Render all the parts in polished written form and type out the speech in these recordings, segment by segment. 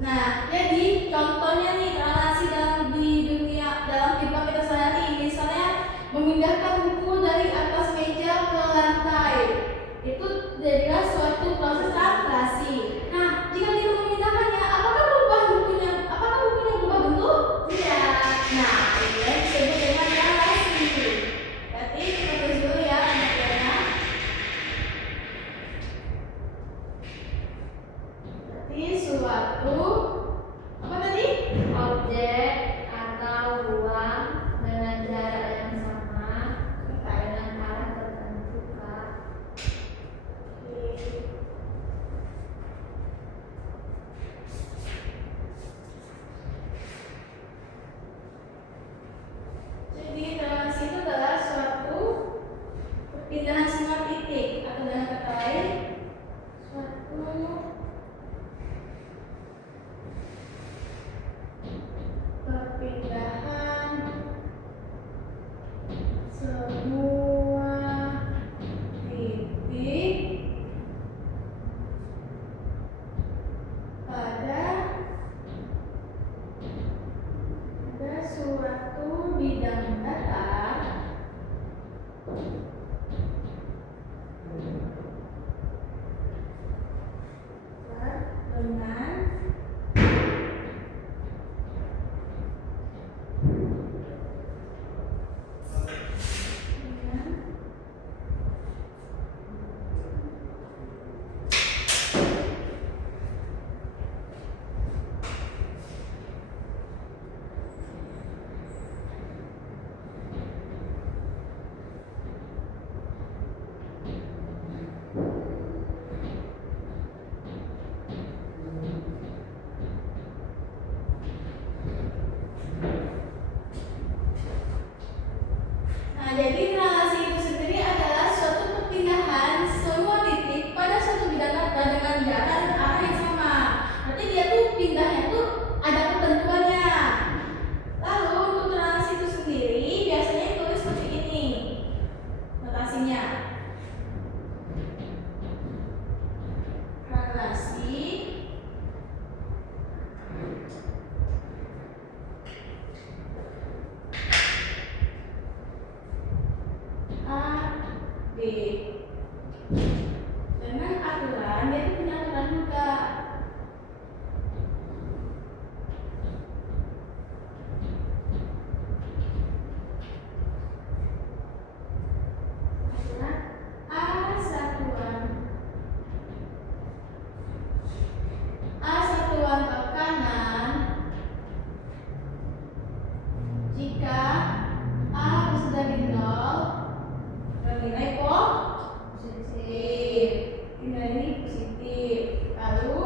Nah, jadi contohnya nih relasi dalam kehidupan kita sehari, misalnya memindahkan buku dari atas meja ke lantai, itu jadilah suatu proses relasi. Nah, jika kita memindahkannya, apakah bukunya berubah bentuk? Iya. Nah, ini disebut dengan relasi. Berarti kita tulis dulu ya pengertiannya. Berarti suatu apa tadi? Objek atau ruang dengan jarak yang sama dengan arah tertentu, Kak. Jadi relasi itu adalah suatu perpindahan semua titik, atau dengan kata lain suatu perpindahan semua titik pada suatu bidang datar dengan jadi relasi itu sendiri adalah suatu perpindahan semua titik pada suatu bidang datar dengan jarak dan arah yang sama. Berarti dia tuh pindahnya tuh ada ketentuannya. Lalu untuk relasi itu sendiri biasanya ditulis seperti ini notasinya. Relasi A, B. Dengan aturan, dia itu punya aturan juga. Aturan A satuan ke kanan jika A besar dari 0 bernilai positif. Nilai ini positif. Lalu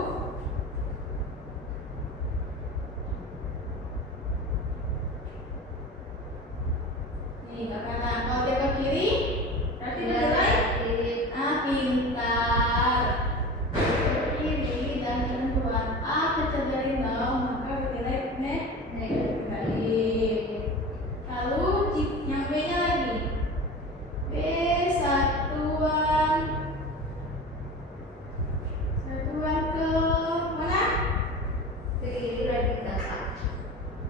nih ke kanan. Kalau dia ke kiri berarti nilai pintar. Ke kiri dan ketentuan A kecil dari 0 maka bernilai negatif. Lalu yang B-nya lagi. B satuan ke mana? Ke kiri lagi, Kak.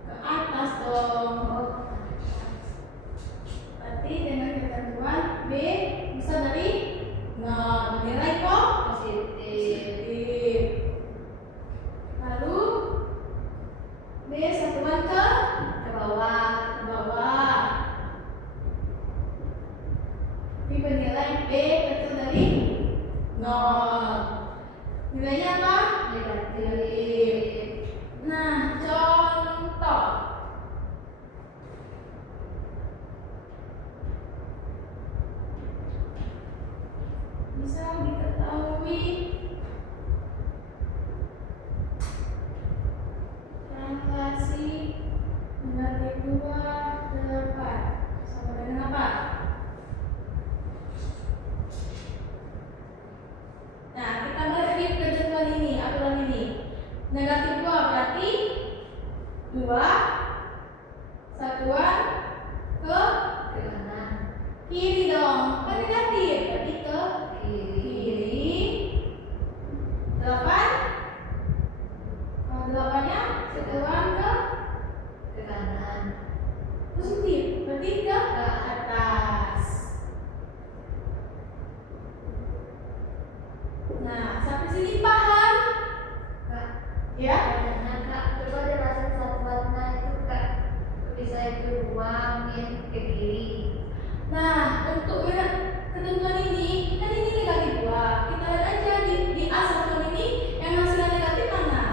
Ke atas dong. Berarti dengan ketentuan B bisa dari 0 nilai positif. Lalu B satuan ke bawah. Tapi bernilai B kecil dari 0. Nilainya apa? Negatif. Nah, contoh. Bisa diketahui relasi negatif 2 8 sama dengan apa? Nah, kita balik lagi ke jadwal ini, aturan ini. Negatif 2 berarti 2 satuan ke kanan. kiri dong. Kan negatif, berarti ke kiri. 8 kalau Ya. Nah, Kak, coba jelasin satuannya itu, Kak. Bisa itu 2 min ke kiri. Nah, untuk ketentuan ini, kan ini negatif 2. Kita lihat aja di A satuan ini yang hasilnya negatif mana?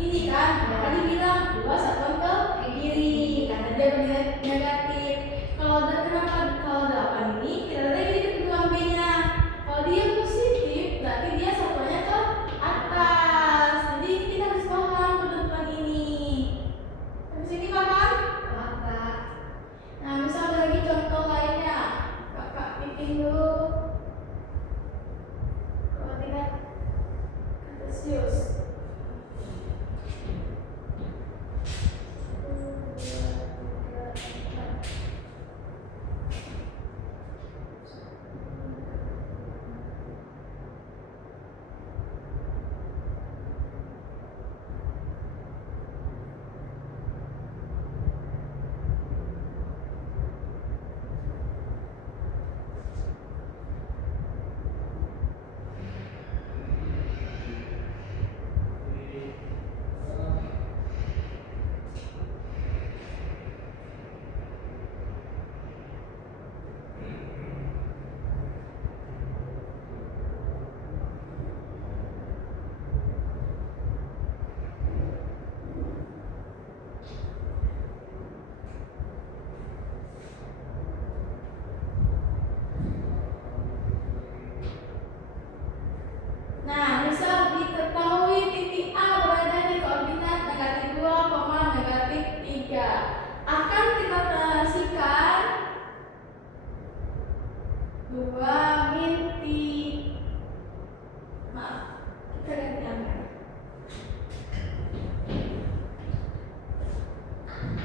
Ini kan, maka dibilang 2 satuan ke kiri karena dia bernilai negatif. Kalau 8 ini kita lihat di ketentuan B-nya. Kalau dia positif, berarti dia satuannya ke atas. Jadi kita harus paham ketentuan ini. Habis ini paham? Paham, Kak. Nah, misal ada lagi contoh lainnya. Kakak bikin dulu. Koordinat Kartesius. Nah, misal diketahui titik A berada di koordinat negatif 2, negatif 3. Akan kita translasikan 2 min T. Maaf, kita ganti angka.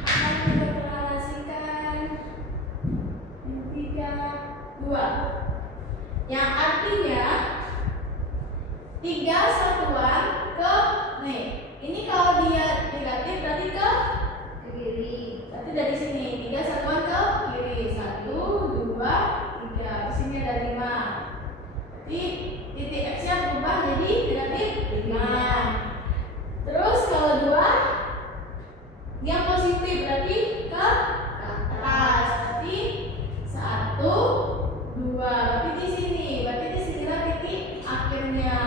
Akan kita translasikan min 3, 2. Yang artinya 3 satuan ke nih. Ini kalau dia negatif berarti ke Kiri. berarti dari sini 3 satuan ke kiri. 1, 2, 3. Di sini ada 5. Berarti titik X-nya berubah jadi negatif 5. Terus kalau 2 yang positif berarti ke atas. Berarti 1, 2. Berarti di sini. Berarti di sinilah titik akhirnya.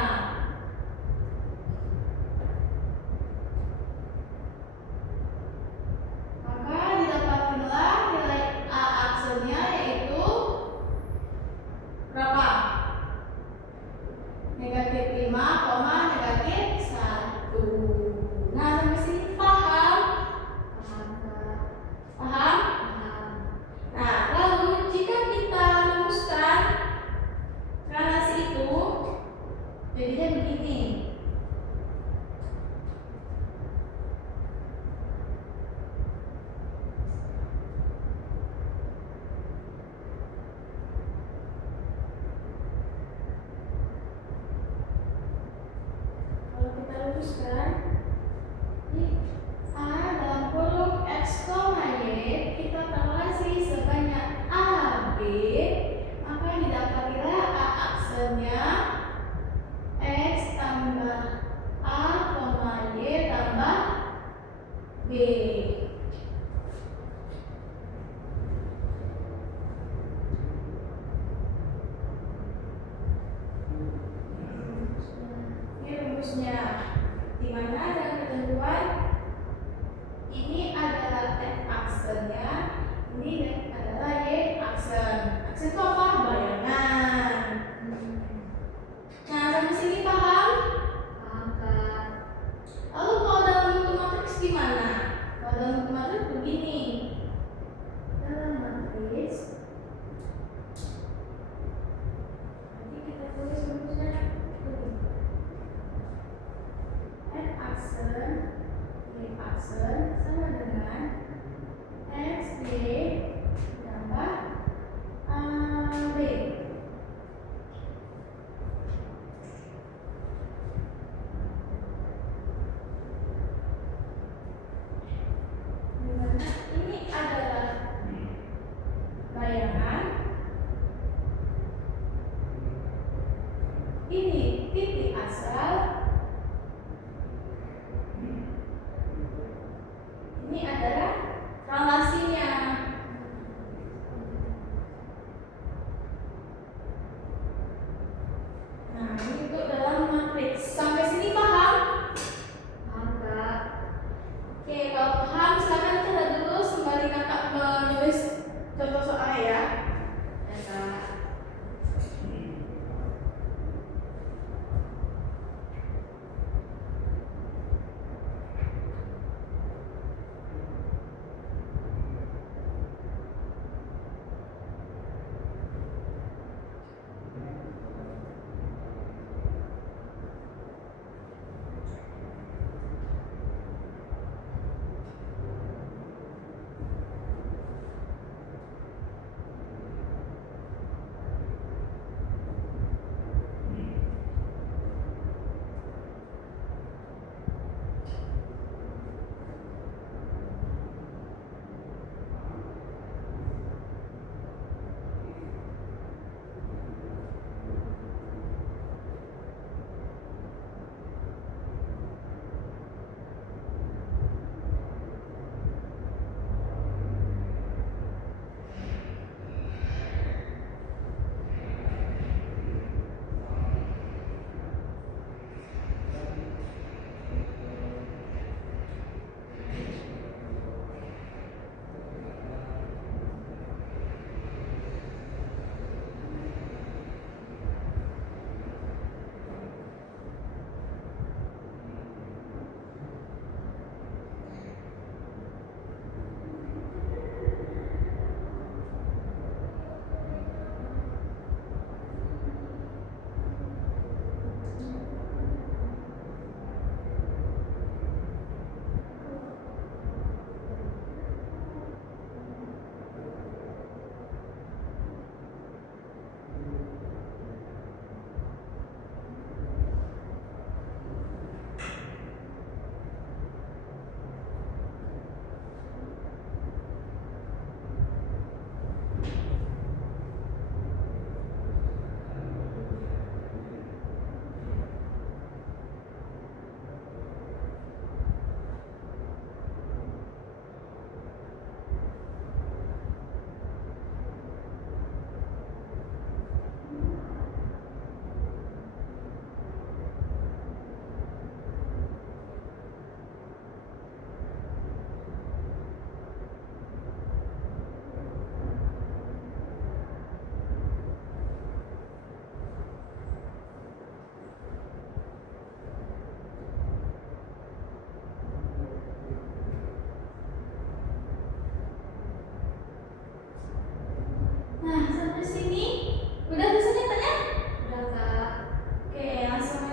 Maka didapatkanlah nilai A aksennya yaitu berapa? Negatif 5, negatif 1. Nah, sampai sini paham? Paham, Kak. Paham? Paham. Nah, lalu jika kita rumuskan relasi itu, jadinya begini. Kalau kita rumuskan, ini A dalam kurung X, Y, kita translasi sebanyak AB, maka didapatilah A aksennya X tambah A, Y tambah B. Ini rumusnya, di mana dalam ketentuan ini adalah F aksennya, ini adalah Y aksen. Aksen itu apa? Bayangan. Nah, sampai sini paham? Paham, Kak. Lalu kalau dalam bentuk matriks gimana? Kalau dalam bentuk matriks begini. Dalam matriks, nanti kita tulis rumusnya begini. F aksen, Y aksen sama dengan X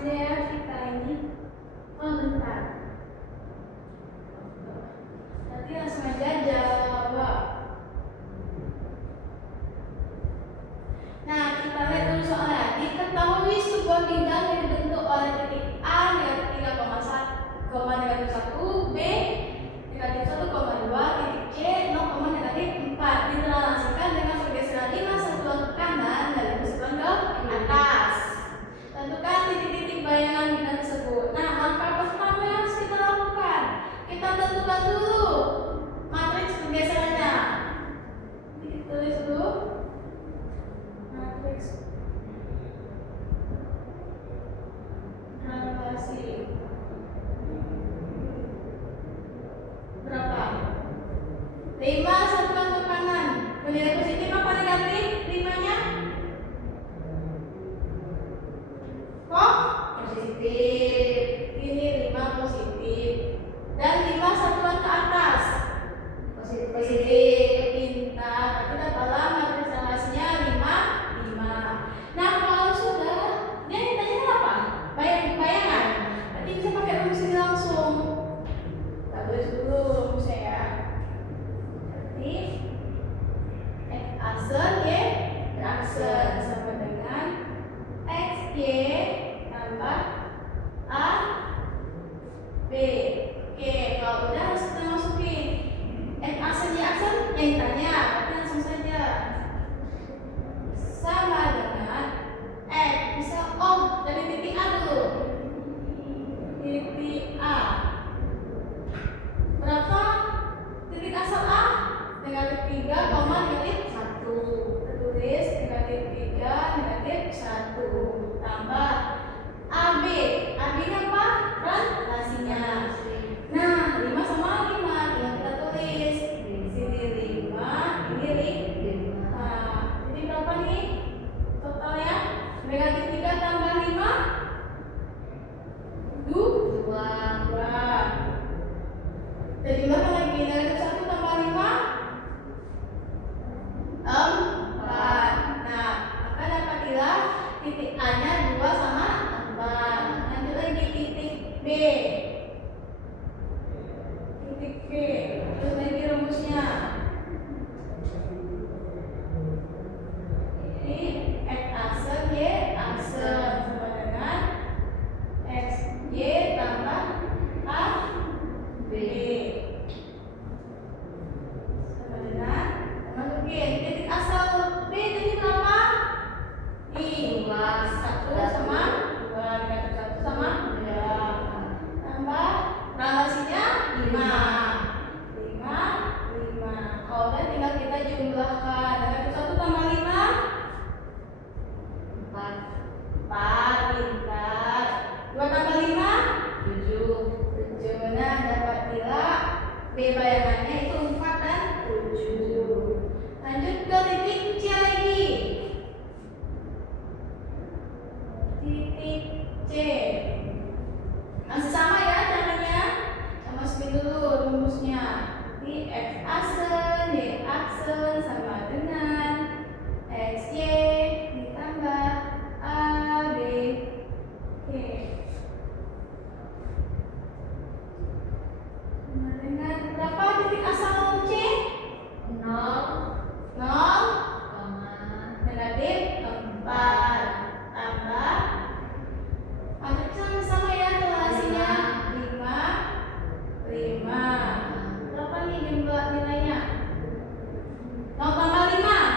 saja ya kita ini. Oh bentar. Nanti langsung aja jawab. Nah, kita lihat dulu soalnya. Diketahui sebuah bidang yang dibentuk oleh titik A negatif 3,1, negatif 1, B negatif 1,2, titik C 0, negatif 4. Ditranslasikan dengan pergeseran 5 satuan ke kanan dan 5 satuan ke atas. Tentukan titik-titik bayangan bidang tersebut. Nah, langkah pertama yang harus kita lakukan, kita tentukan dulu matriks pergeserannya. Kita tulis dulu matriks relasi berapa? 5 satuan ke kanan. Bernilai positif apa negatif? 5-nya? Kok? Positif. Ini 5 positif. Dan 5 satuan ke atas. Positif. Pintar. Kita dalam matriks relasinya 5, 5. Nah, kalau sudah, dia ditanya apa? Bayangan. Berarti bisa pakai rumus ini langsung. Kita tulis dulu rumusnya ya. Berarti X aksen Y beraksen sama dengan XY tambah A B. Oke, kalau udah harus kita masukin X aksen Y aksen yang ditanya. Berarti langsung saja sama dengan X. Bisa dari titik A dulu. Titik A berapa? Titik asal A negatif 3, negatif 1. Tulis negatif 3, negatif 1 tambah AB. AB-nya apa? Relasinya. Nah, 5 sama 5 tinggal kita tulis. Sini 5, ini 5. Jadi berapa nih totalnya? Negatif 3 tambah 5 2. Jadi berapa lagi? Negatif 1 tambah 5 4. Nah, maka dapatilah titik A nya 2 sama 4. Lanjut lagi titik B. Titik B. Terus lagi rumusnya. Ini X aksen Y aksen sama dengan X Y tambah A B sama dengan masukin titik asal B jadi berapa? I 1 sama 2 negatif 1 sama 2 tambah relasinya 5. Kalau udah tinggal kita jumlahkan. Negatif 1 tambah 5 4. Pintar. 2 tambah 5 7. Nah, dapatilah B bayangannya itu 4 dan 7. Lanjut ke titik C lagi. Titik C masih sama ya caranya. Kita masukin dulu rumusnya. Di X aksen Y aksen sama dengan XY ditambah AB. Oke. Sama dengan berapa titik asal C? 0, negatif 4 tambah matriksnya sama ya relasinya 5. Berapa nih jumlah nilainya? 0 tambah 5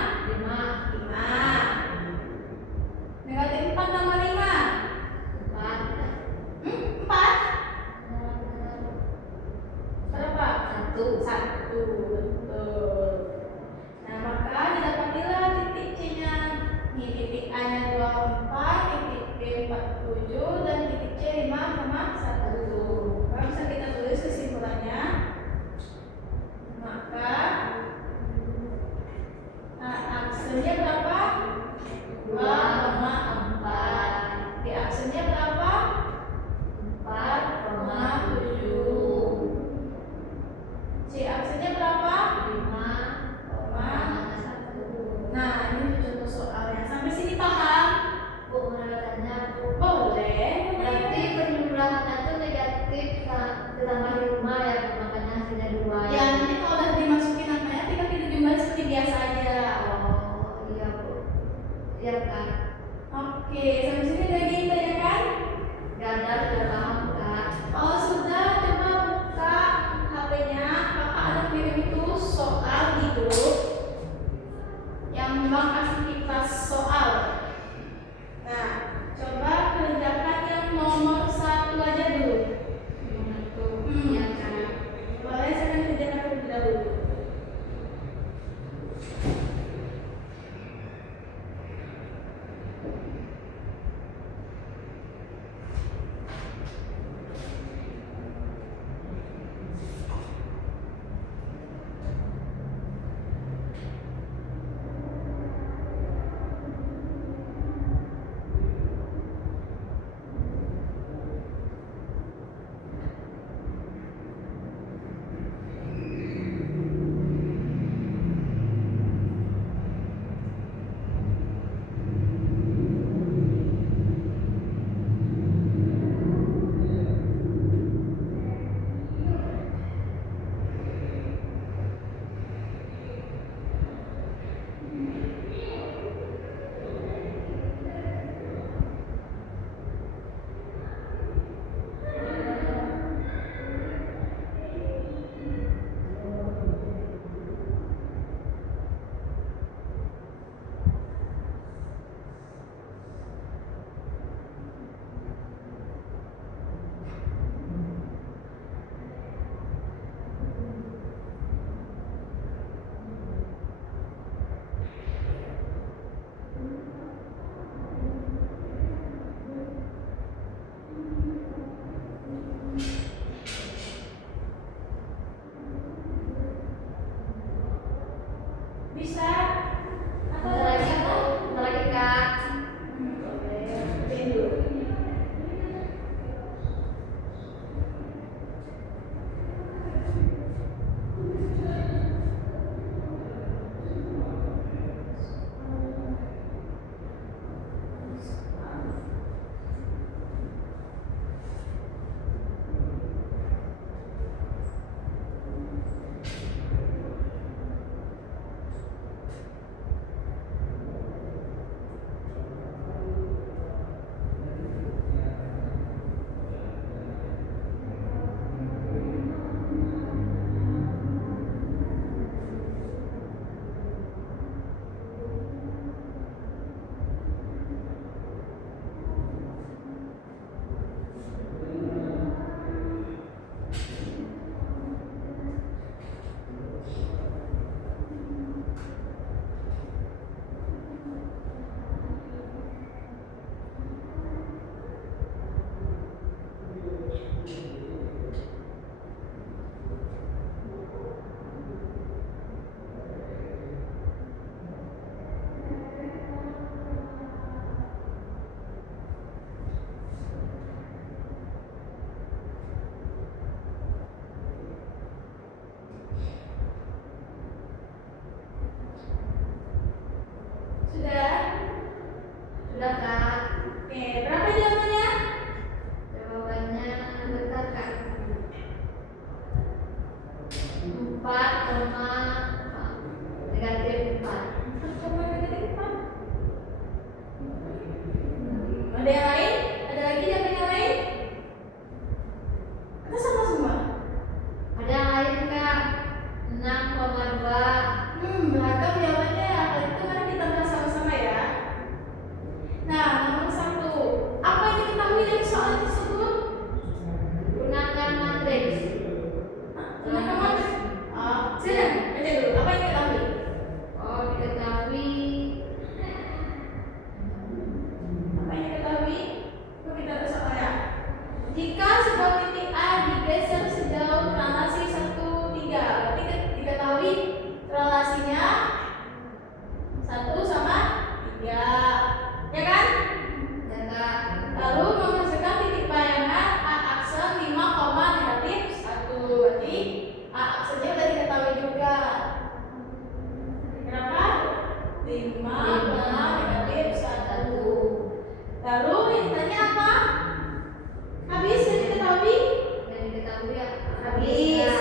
Habis.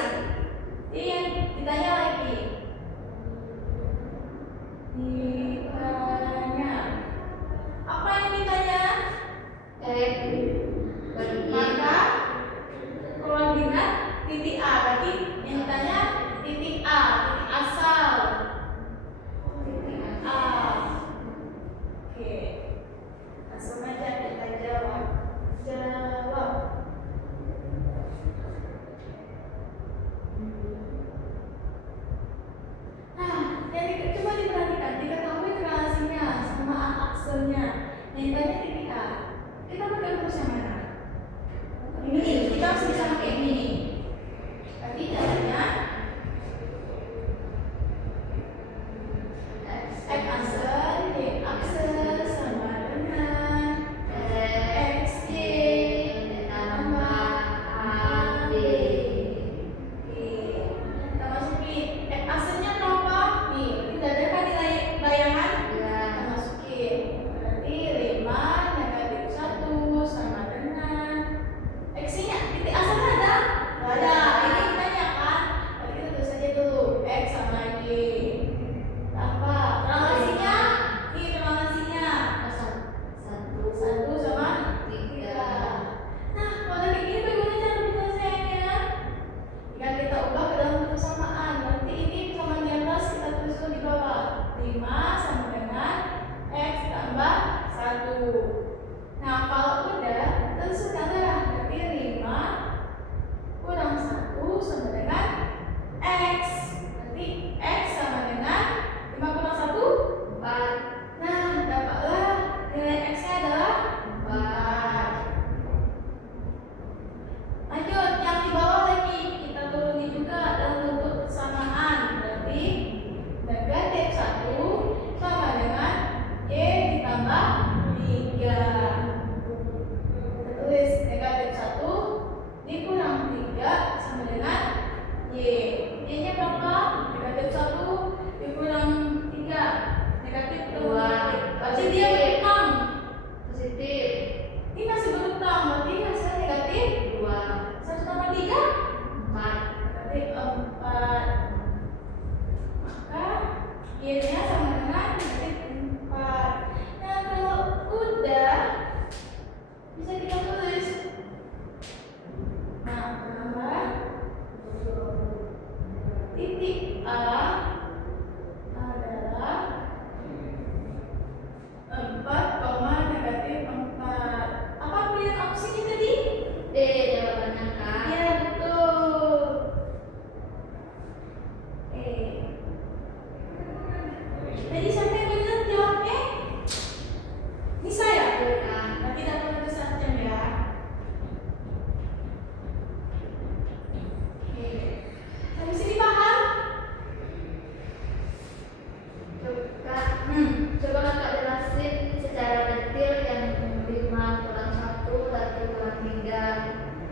Ini yang ditanya lagi. Ditanya. Apa yang ditanya? Maka koordinat titik A. Berarti yang ditanya titik A, titik asal. Titik A. Oke. Langsung aja kita jawab. Jawab. Nah, jadi coba diperhatikan, diketahui relasinya sama akselnya. Yang tadi titik A. Kita pakai rumus yang mana? Ini kita harus bisa pakai ini. Berarti caranya X aksel, Y aksel sama dengan XY tambah AB. Oke, kita masukin X akselnya berapa? Nih, udah ada kan nilai bayangan? Kita masukin. Berarti 5 negatif 1 sama dengan X-nya. Titik asalnya ada? Nggak ada. Ini ditanya kan? Berarti kita tulis aja dulu X sama Y. Tambah relasinya? Ini relasinya. 1 sama 3. Nah, kalau kayak gini bagaimana cara penyelesaiannya? Jika kita ubah ke dalam persamaan, berarti ini persamaan di atas kita tulis dulu di bawah. 5 sama dengan X tambah 1. Nah, kalau udah, terus sekarang berarti 5 kurang 1 sama dengan X. Berarti X sama dengan 5 kurang 1? 4. Nah, dapatlah nilai X-nya adalah 4. Lanjut, yang di bawah lagi kita turuni juga dalam bentuk persamaan. Berarti negatif 1 sama dengan Y ditambah 3. Kita tulis negatif 1 dikurang 3 sama dengan Y. Y-nya berapa? Negatif 1 dikurang 3. Negatif 2. Berarti dia berutang. Positif. Ini masih berutang, berarti hasilnya negatif 2. 1 tambah 3? 4. Berarti 4. Maka Y-nya sama dengan negatif 4. Nah, kalau udah bisa kita tulis. Nah, tambah titik A adalah 4, negatif 4. Apa pilihan opsinya tadi? D jawabannya Kak. Iya, betul. Tadi sampai benar jawabnya? Bisa ya? Iya, Kak. Nanti dapat satu jam ya. Oke. Sampai sini paham? Coba Kakak jelasin secara detail yang 5 kurang 1, 1 kurang 3.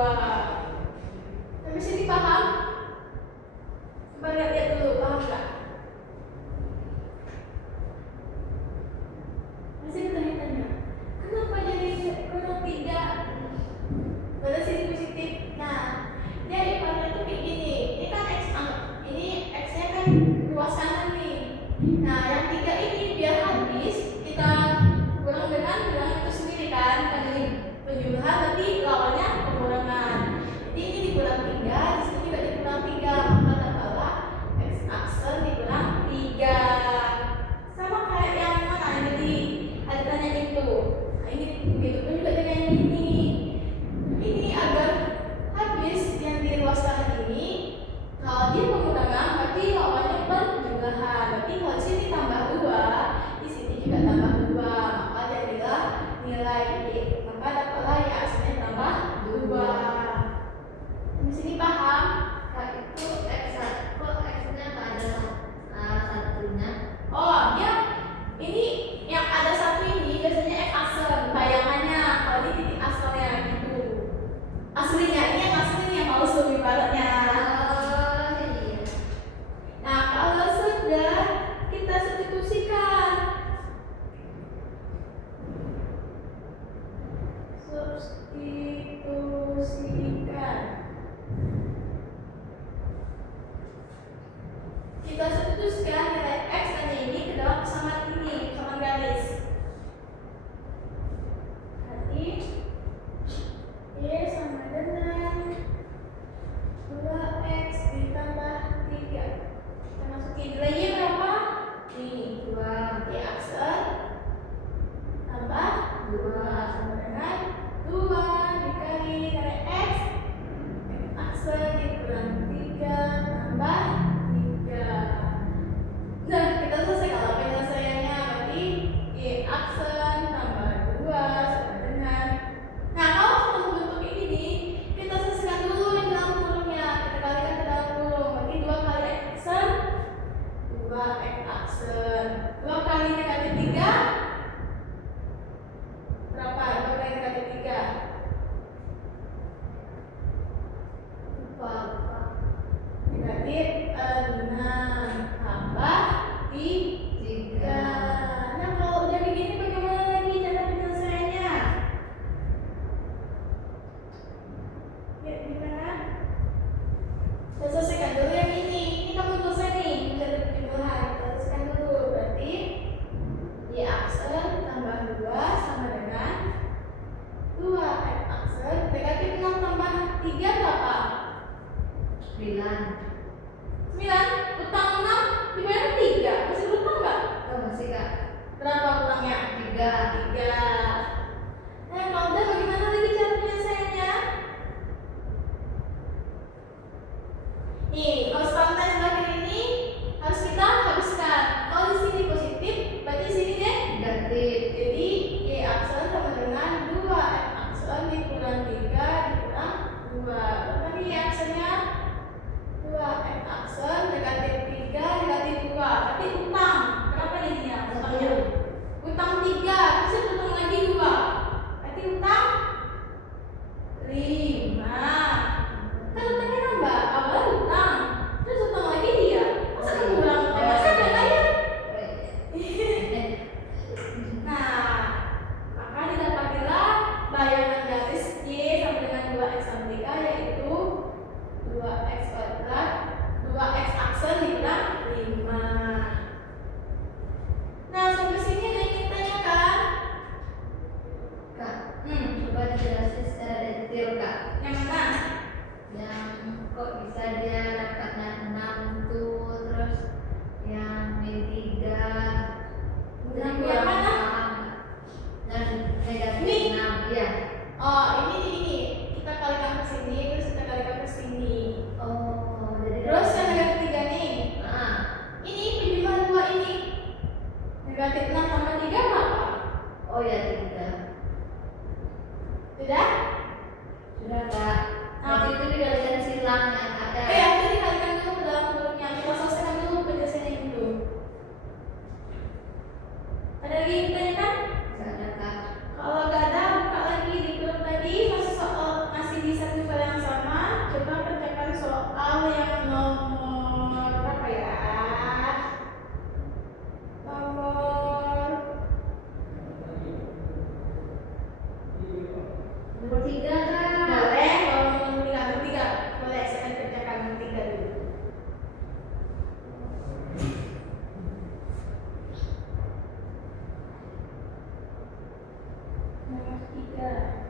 2. Sampai sini paham? Coba lihat dulu, paham nggak? Masih bertanya-tanya, kenapa jadi kurang 3? Pada sini positif. Nah, dia ibaratnya tuh kayak gini. Ini kan X, ini X-nya kan luas kanan nih. Nah, yang 3 ini biar habis, kita kurang dengan bilangan itu sendiri kan. Kan ini penjumlahan, berarti lawannya pengurangan. Jadi ini dikurang 3, di sini juga dikurang 3. Maka dapatlah X aksen dikurang 3. Sama kayak yang mana yang tadi ada tanya itu. Nah, ini begitu pun juga dengan yang ini. Ini agar habis yang di luas kanan ini, kalau dia pengurangan berarti lawannya penjumlahan. Berarti kalau di sini tambah 2, di sini juga tambah 2, maka jadilah nilai Y. Maka dapatlah Y aksennya tambah 2. Di sini paham? Kak, itu X1 kok X-nya nggak ada satunya? Oh, dia ini yang ada satu ini biasanya X aksen bayangannya. Kalau ini titik asalnya gitu. Aslinya ini yang aslinya yang palsu ibaratnya. Oh iya. Nah, kalau sudah kita substitusikan. Kita substitusikan nilai X dan ini ke dalam persamaan ini, persamaan garis. Berarti Y sama dengan 2X ditambah 3. Kita masukin nilai Y berapa? Nih, 2. Y aksen tambah 2 sama dengan 2 dikali nilai X aksen dikurang 3 tambah 3. Nah, kita selesai kalau penyelesaiannya. Berarti Y aksen tambah 2 sama dengan. Nah, kalau ketemu bentuk ini, kita selesaikan dulu yang dalam kurungnya. Kita kalikan ke dalam kurung. Berarti 2 kali X aksen 2 X aksen 2 kali negatif 3 berapa? 2 kali negatif 3 Lupa. negatif 6 tambah 3. Nah, kalau udah begini bagaimana lagi cara penyelesaiannya? Ya, gimana? Kita selesaikan dulu yang ini. Ini kamu selesai nih, mencari perjumlahan. Kita selesaikan dulu. Berarti Y aksen tambah 2 sama dengan 2 X aksen negatif 6 tambah 3 berapa? 9. 9. Utang 6 dibayar 3. Masih utang nggak? Oh masih Kak. Berapa utangnya? 3. 3. Nah, kalau udah bagaimana lagi cara penyelesaiannya? Nih, kalau konstantan sebelah kiri ini harus kita habiskan. Kalau di sini positif, berarti di sini deh Negatif. jadi Y aksen sama dengan 2 X aksen dikurang 3 dikurang 2. Berapa nih Y aksennya? 2 X aksen negatif 3 negatif 2. Berarti utang. Berapa nih dia? Utangnya? Utang 3. Terus utang lagi 2. Berarti utang 5. Kan utangnya nambah. Awalnya utang. Terus utang lagi dia. Masa kurang utang? Masa nggak bayar? Nah, maka didapatilah bayangan garis Y sama dengan 2X sama 3, yaitu 2X kuadrat 2X aksen dikurang 5. Nah, sampai sini ada yang ingin tanyakan? Kak, coba dijelasin secara detail Kak. Yang mana? Yang kok bisa dia dapatnya 6 tuh, terus yang min 3. Yang mana? Dan negatif Ini? 6 ya. Oh, ini kita kalikan ke sini, terus kita kalikan ke sini. Oh, jadi Terus yang negatif 3 nih. Nah, Ini penjumlahan 2 ini. Negatif 6 tambah 3 berapa? oh ya 3. Sudah? Sudah Kak. Nanti itu dikalikan silang yang ada. Ya, kita kerjakan soal yang nomor berapa ya? Nomor 3 Kak. Boleh, kalau nomor 3 boleh saya akan kerjakan nomor 3 dulu. Nomor 3.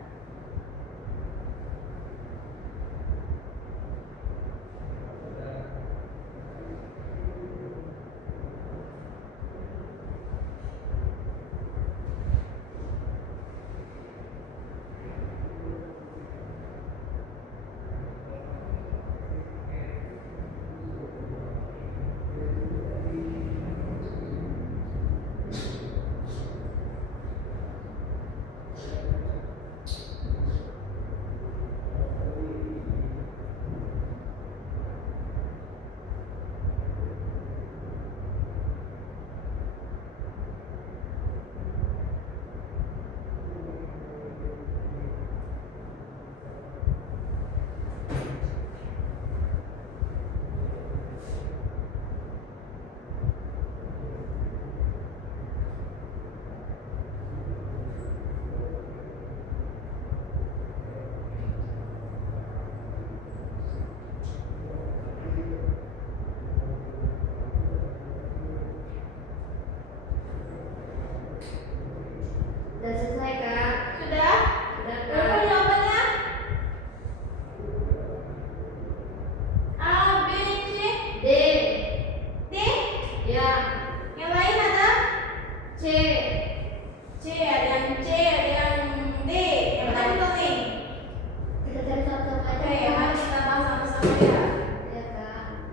Sudah selesai Kak. Sudah? Sudah Berapa Kak. jawabannya? A, B, C, D. D. Ya. Yang lain ada? C. C, ada yang C, ada yang D. Yang mana dulu nih? Kita cari satu-satu aja. Oke, mari kita bahas sama-sama ya. Ya Kak.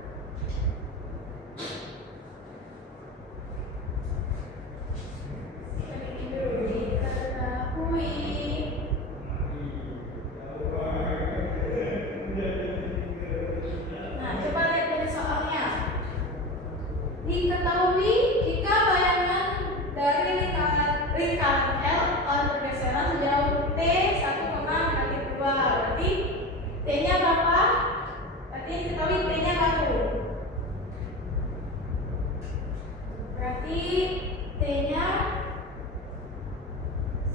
Seperti dulu diketahui. Nah, coba lihat dari soalnya. Diketahui jika bayangan dari lingkaran L oleh pergeseran sejauh T 1,-2. Berarti T-nya berapa? Berarti diketahui T-nya berapa? Berarti T-nya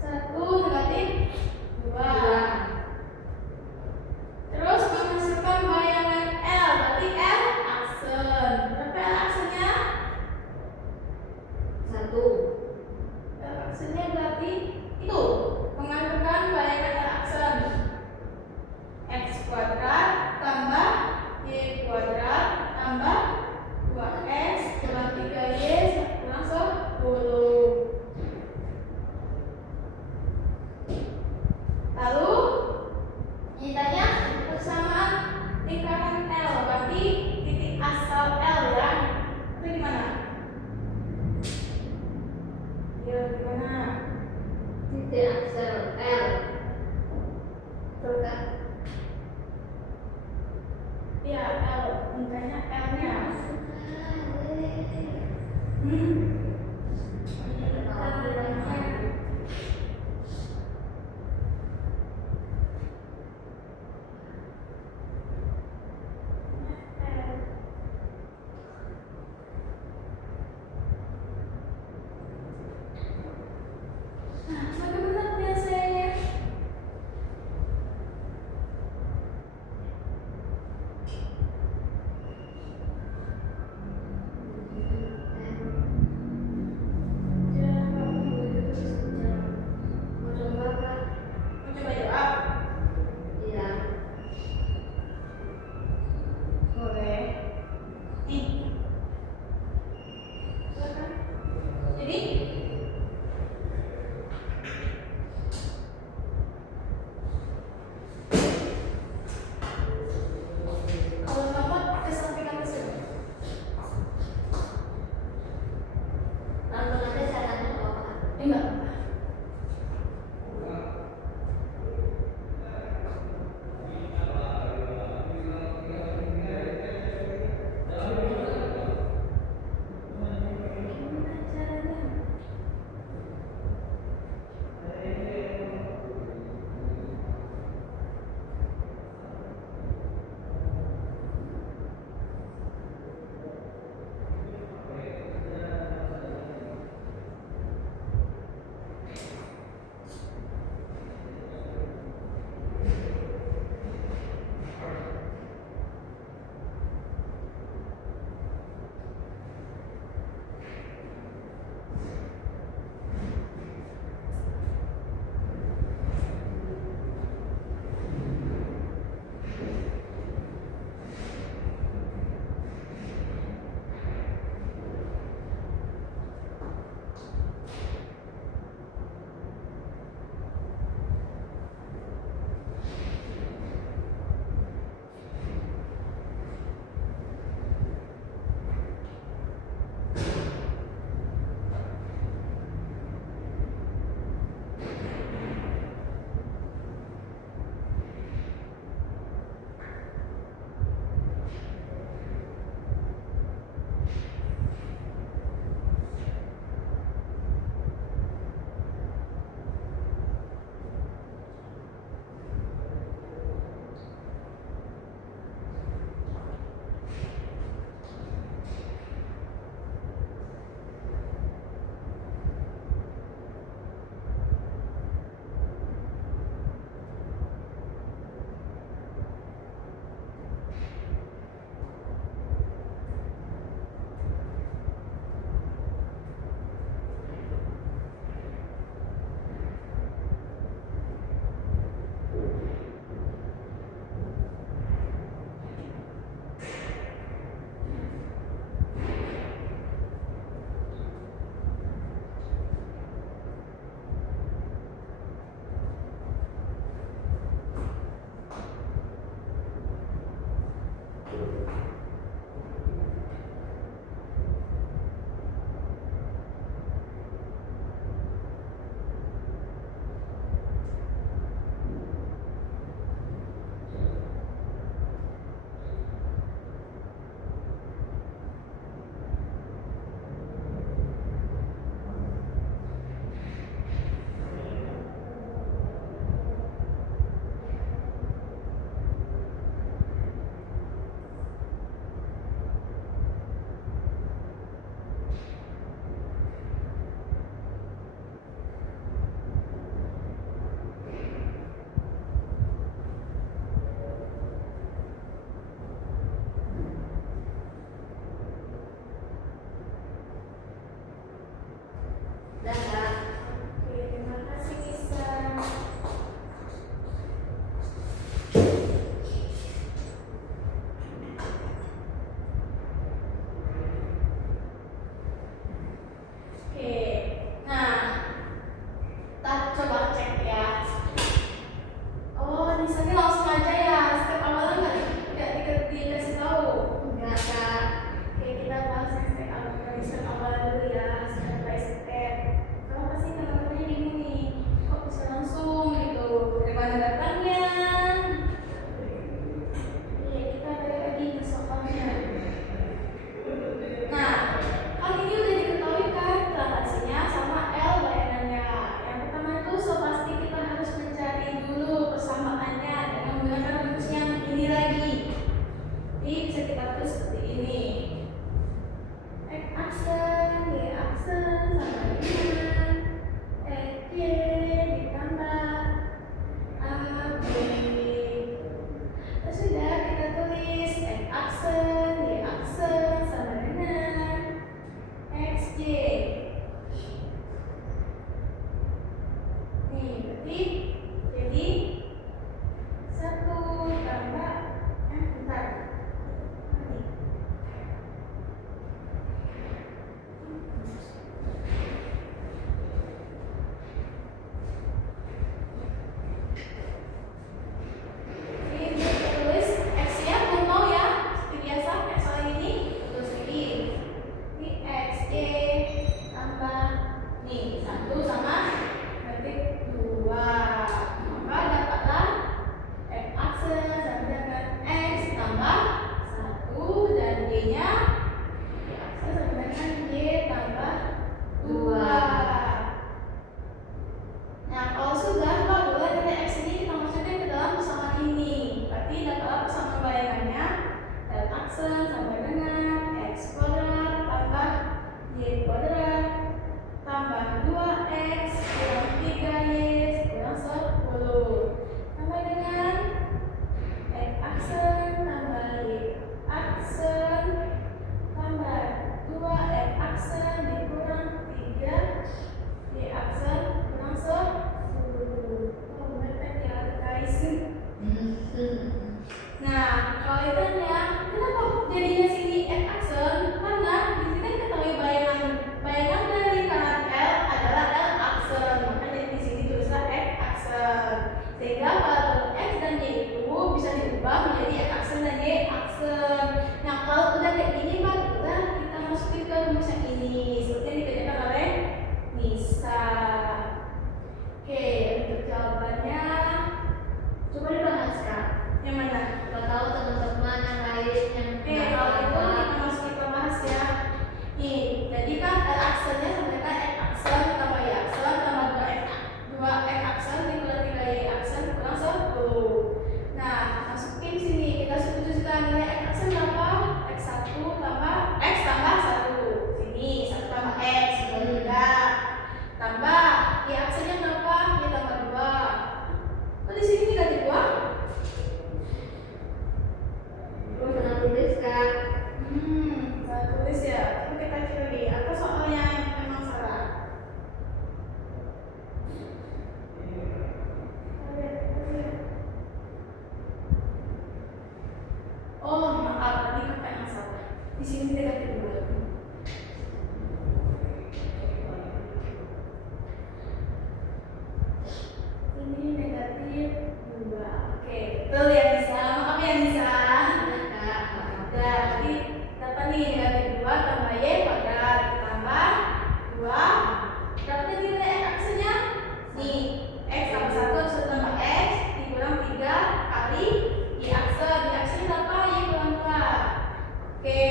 1-2. Terus menghasilkan bayangan L, berarti L aksen. Berapa L aksennya? 1. L aksennya berarti itu menghasilkan bayangan L aksen X kuadrat tambah Y kuadrat tambah 2X kurang 3Y kurang 10. Lalu ditanya persamaan lingkaran L, berarti titik asal L ya. Itu di mana? Ya, di mana? Titik aksel L. Betul Kak? Ya, L. Lingkarannya L-nya. Nah, bagaimana biasanya? Di sini negatif 2. Ini negatif 2. Oke, betul ya Nisa. Maaf ya Nisa. Jadi dapat nih negatif 2 tambah y kuadrat ditambah 2. Dapatnya nilai x aksesnya nih x tambah 1 tambah x dikurang 3 kali y akse. Y aksesnya berapa? Y kurang 2. Oke,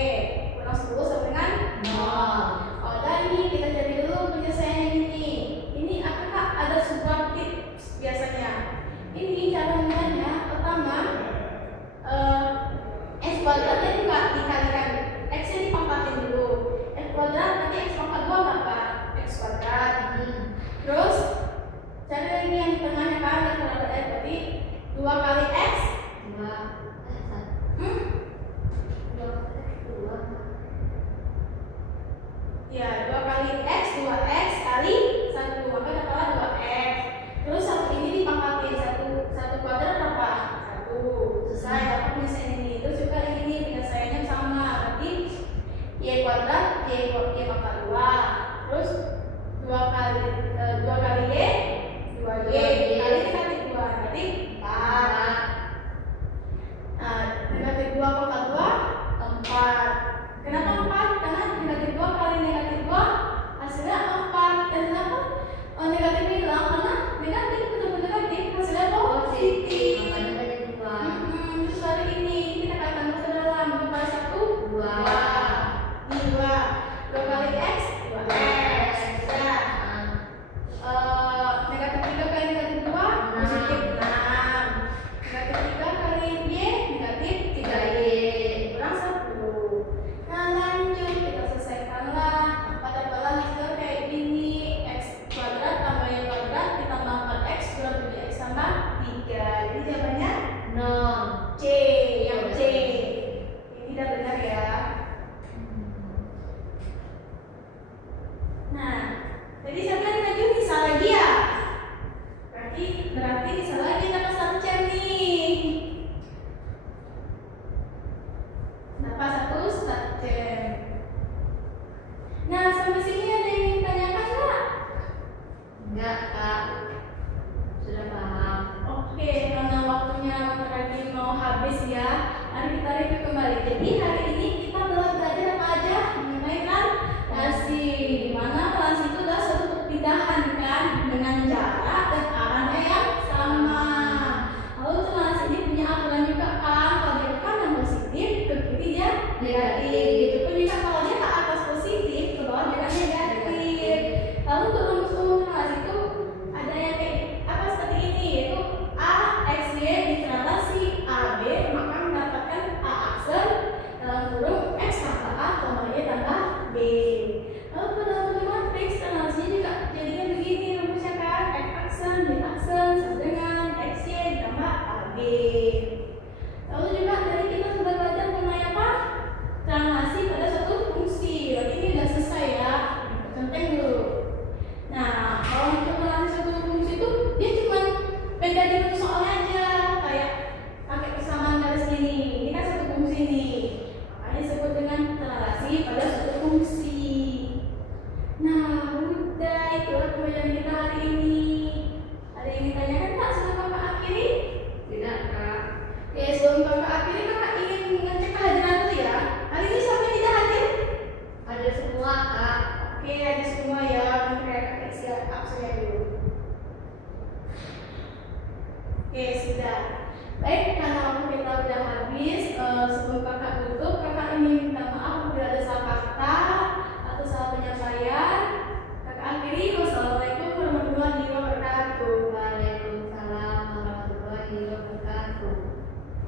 kurang 10 sama dengan 0. Oh, dan ini kita cari dulu penyelesaiannya ini. Ini apakah ada subtraktif biasanya? Ini cara mulainya pertama x kuadratnya juga dikalikan x-nya dipangkatin dulu. X kuadrat nanti x pangkat 2 berapa? X kuadrat. Terus cari lagi yang di tengahnya kan, yang kalau ada x berarti 2 kali x. 2 ya, 2 kali x, 2x kali 1, maka dapatlah 2x. Terus satu ini dipangkatin, satu kuadrat berapa? 1. Selesai, dapat penyelesaian ini. Terus juga ini penyelesaiannya sama, berarti y kuadrat, y pangkat 2. Terus 2 kali y, 2y kali negatif 2, berarti 4. Nah, negatif 2 pangkat 2, 4. Kenapa 4? Karena negatif 2 kali negatif 2 hasilnya 4. Dan kenapa negatif hilang? Karena negatif ketemu negatif hasilnya positif. Terus dari ini kita kalikan ke dalam, berapa 1? 2 kali x, 2x. Ya. Negatif 3 kali negatif 2 positif 6. Negatif 3 kali y negatif 3y kurang 1. Nah, lanjut kita selesaikanlah. Pada pola hasil kayak gini, x kuadrat tambah y kuadrat ditambah 4x kurang 7x tambah 3. Jadi jawabannya C, yang C. Ini tidak benar ya. Nah, jadi siapa yang maju? Nisa lagi ya? Berarti Nisa lagi dapat 1 C nih. Dapat 1 C. Nah, sampai sini ada yang ingin tanyakan nggak? Enggak, Kak. Sudah paham. Oke, karena waktunya lagi mau habis ya, mari kita review kembali. Jadi hari ini kita telah belajar apa aja mengenai transisi, di mana transisi itu adalah suatu perpindahan kan dengan jarak dan arahnya yang sama. Lalu transisi ini punya aturan juga kan, kalau dia ke kanan positif, ke kiri dia negatif. Gitu pun juga kalau dia ke atas positif, ke bawah dia negatif. Lalu untuk rumus transisi itu ada yang kayak apa seperti ini, yaitu A X Y diteralasi AB, maka mendapatkan A akse dalam kurung X tambah A tambah Y tambah B. Lalu pada bentuk matriks transisinya juga jadinya begini rumusnya kan, X akse Y akse sama dengan X Y ditambah AB. Lalu juga tadi kita sudah belajar mengenai apa? Transisi pada suatu fungsi. Berarti ini sudah selesai ya. Contoh dulu. Nah, kalau untuk transisi suatu fungsi itu dia cuma beda di bentuk soalnya aja, kayak pakai persamaan garis gini. Ini kan satu fungsi nih, makanya disebut dengan transisi pada suatu fungsi. Nah, udah itulah pembelajaran kita hari ini. Ada yang ditanyakan Kak sebelum Kakak akhiri? Tidak, Kak. Oke, sebelum Kakak akhiri, Kakak ingin ngecek kehadiran dulu ya. Hari ini siapa yang tidak hadir? Ada semua, Kak. Oke, ada semua ya. Nanti Kakak isi absennya dulu. Oke, sudah. Baik, karena waktu kita udah habis, sebelum Kakak tutup, Kakak ingin